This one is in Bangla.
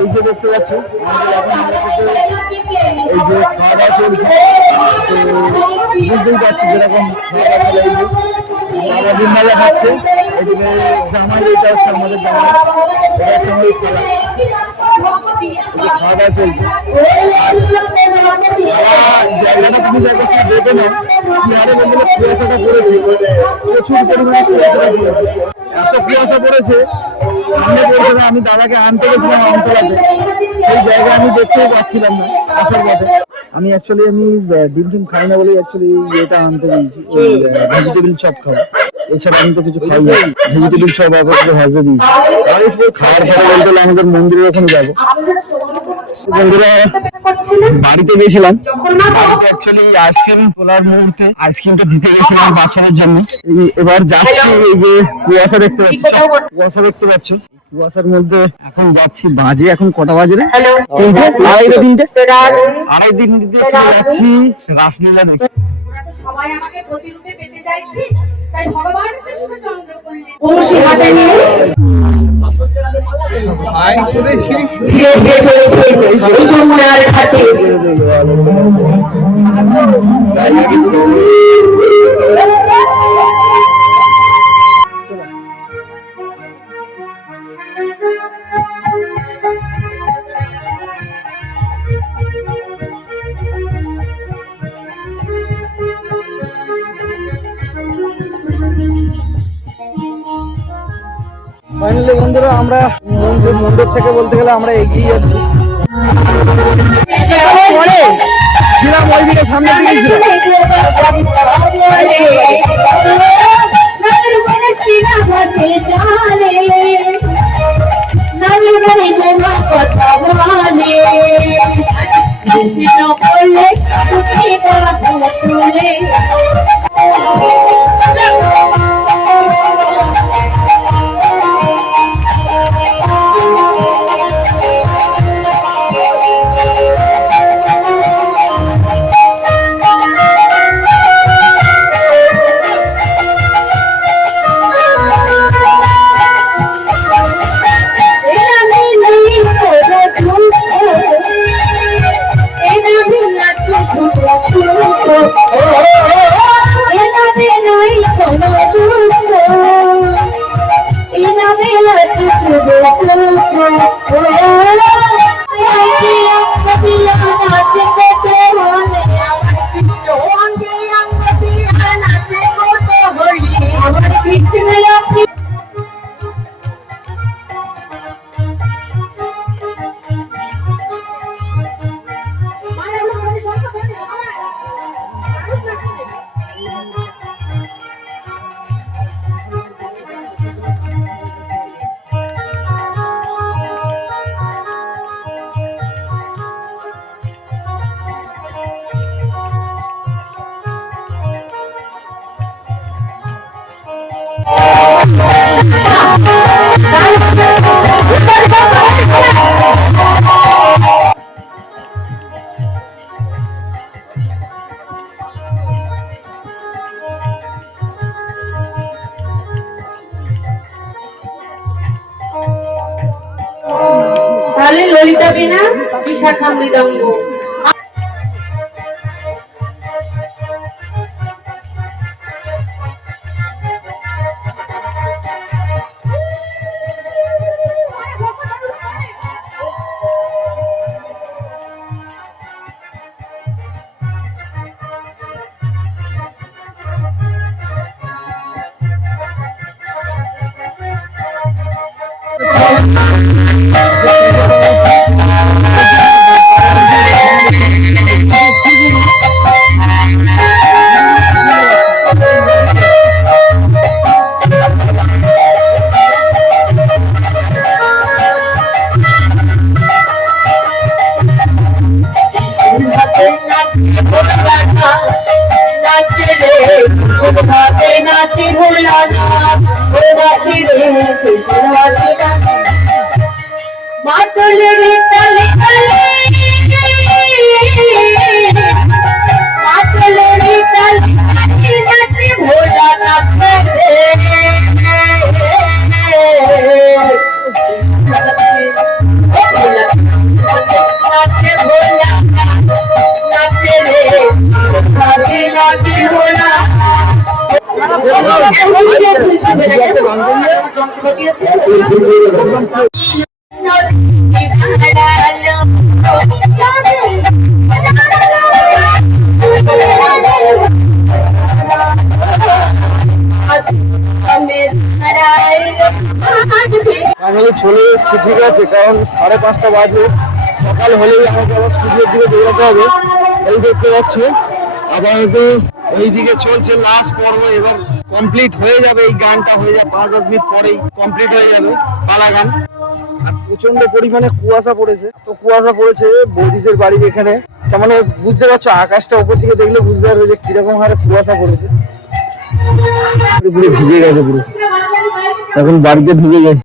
এই যে দেখতে পাচ্ছ এই যে খাওয়া দাওয়া চলছে, তো বুঝতেই পারছি যেরকম খাওয়া দাওয়া চলে। এই যে বাবা ডিমবালা খাচ্ছে, এদিকে জামাই, এটা হচ্ছে আমাদের জামাই, এটা হচ্ছে আমাদের সালা, খাওয়া দাওয়া চলছে। জায়গাটা তুমি দেখে নাও কি হারে বন্ধুরা কুয়াশাটা পড়েছে, প্রচুর পরিমাণে কুয়াশাটা পড়েছে, এত কুয়াশা পড়েছে সামনে পড়ছে না। আমি দাদাকে আনতে গেছিলাম আমতলাতে, সেই জায়গায় আমি দেখতেই পাচ্ছিলাম না আসার পথে। আমি ডিম টিম খাই না বলে এটা আনতে দিয়েছি, ভেজিটেবিল চপ খাবো। এছাড়া আমি তো কিছু খাই না, ভেজিটেবিল চপ ভাজতে দিয়েছি। খাওয়ার পরে বলতে আমাদের মন্দিরের ওখানে যাবো। বন্ধুরা বাড়িতে গেছিলাম, আইসক্রিম তোলার মুহূর্তে আইসক্রিমটা দিতে গেছিলাম বাচ্চাদের জন্য। এবার যাচ্ছি, এই যে কুয়াশা দেখতে পাচ্ছি, কুয়াশার মধ্যে এখন যাচ্ছি। বাজে এখন কটা বাজে রে? আড়াই তিনটে যাচ্ছি রাসলীলা দেখতে। সবাই আমাকে প্রতিরূপে পেতে চাইছি, তাই ভগবান কৃষ্ণচন্দ্র করলেন বংশী হাতে নিয়ে যমুনার ঘাটে। ফাইনালি বন্ধুরা আমরা মন্দির থেকে বলতে গেলে আমরা এগিয়ে যাচ্ছি। পরে ছিলাম ওই দিকে, সামনের দিকে ললিতা বীণা, বিশাখা মৃদঙ্গ। আমি চলে এসেছি, ঠিক আছে, কারণ 5:30 বাজে, সকাল হলেই আমাকে আবার স্টুডিওর দিকে দৌড়াতে হবে। এই দেখতে পাচ্ছে আপাতত ওইদিকে চলছে লাস্ট পর্ব, এবার কমপ্লিট হয়ে যাবে, এই গানটা হয়ে যাবে 5-10 মিনিট পরেই কমপ্লিট হয়ে যাবে পালা গান। আর প্রচন্ড পরিমাণে কুয়াশা পড়েছে, তো কুয়াশা পড়েছে বৌদিদের বাড়ির এখানে, তার মানে বুঝতে পারছো আকাশটা উপর থেকে দেখলে বুঝতে পারবে যে কিরকম হারে কুয়াশা পড়েছে। পুরো ভিজে গেছে পুরো, এখন বাড়িতে ঢুকে যাই।